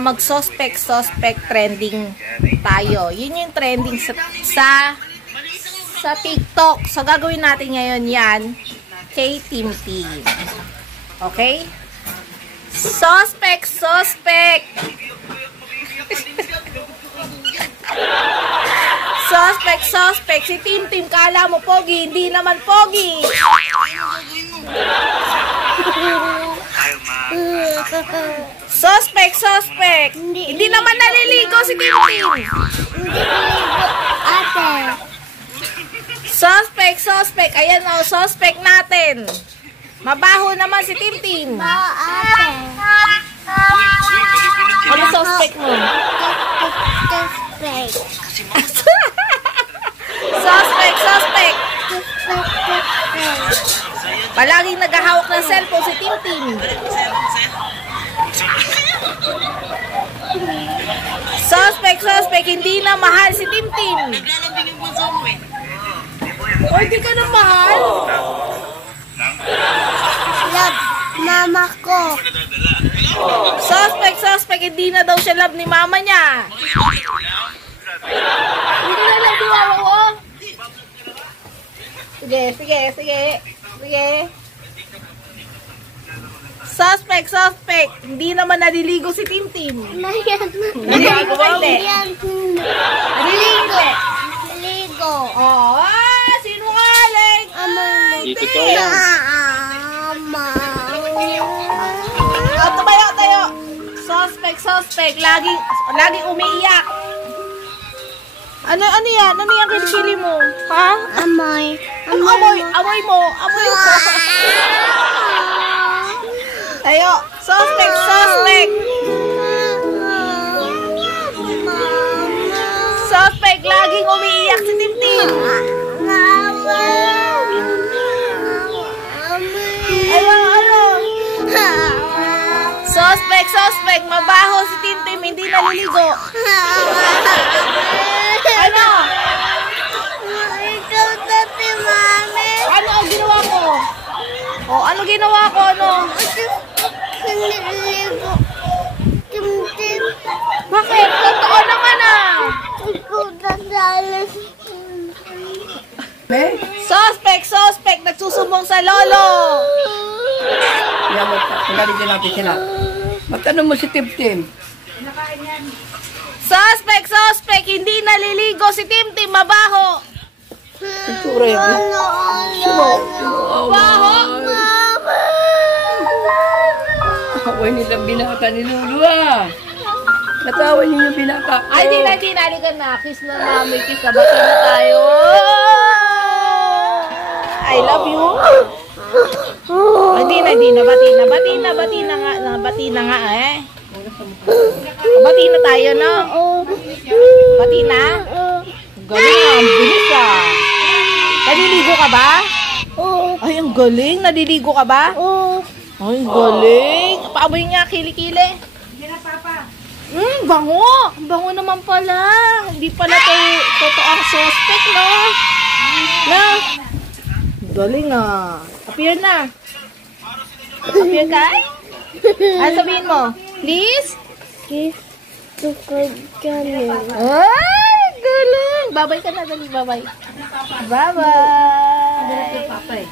mag-suspect trending tayo. Yun yung trending sa TikTok. So, gagawin natin ngayon yan kay Team Team. Okay? Suspect. Suspect. Si Team Team, kala mo pogi, hindi naman pogi. Suspect. Hindi naman naliligo si Team Team. Ate. Suspect. Ayan o, suspect natin. Mabaho naman si Team Team. Ate. Ano suspect mo? Suspect. Palaging naghahawak ng cellphone si Team Team. Suspect. Hindi na mahal si Team Team. O, hindi ka na mahal. Love, mama ko. Suspect. Hindi na daw siya love ni mama niya. Hindi na love ni mama mo. Sige. Suspect. Hindi naman naliligo si Team Team. Naliligo ba hindi? Naliligo. Oh, sinungaling. Dito to yan. Tayo. Suspect. Laging umiiyak. Ano yan? Ano yung kilikili mo? Ha? Amoy. Amoy mo. Tayo. Suspect. Suspect. Laging umiiyak si Team Team. Suspect. Mabaho si Team Team. Hindi naliligo. Ano? Ikaw dati, mami. Ano ang ginawa ko? Ano ginawa ko? Naliligo. Tim. Bakit? Totoo naman ah. Ikaw dadalas. Suspect. Nagsusumbong sa lolo. Yan mo, pagkalit din natin sila. Matanong mo si Team Team. Suspect. Hindi naliligo si Team Team. Mabaho. Pintura yan. Mabaho. Away nilang binaka ni Lulu ah. Natawa niyo yung binaka. Ay, di na. Halika na. Kiss na namin. Kiss na. Bati na tayo. I love you. Hindi na. Bati na nga eh. Bati na tayo, no? Bati na? Galing ang bilis ah. Naliligo ka ba? Ay, ang galing. Naliligo ka ba? Ay, ang galing. Paamoy nga, kilikili. Hindi na, Papa. Bango. Bango naman pala. Hindi pala totoo ang suspect, no? No? Galing ah. Appear na. Appear ka? Ano sabihin mo? Please? Kiss kami. Ay, galing. Babay ka na. Dali, babay. Bye-bye.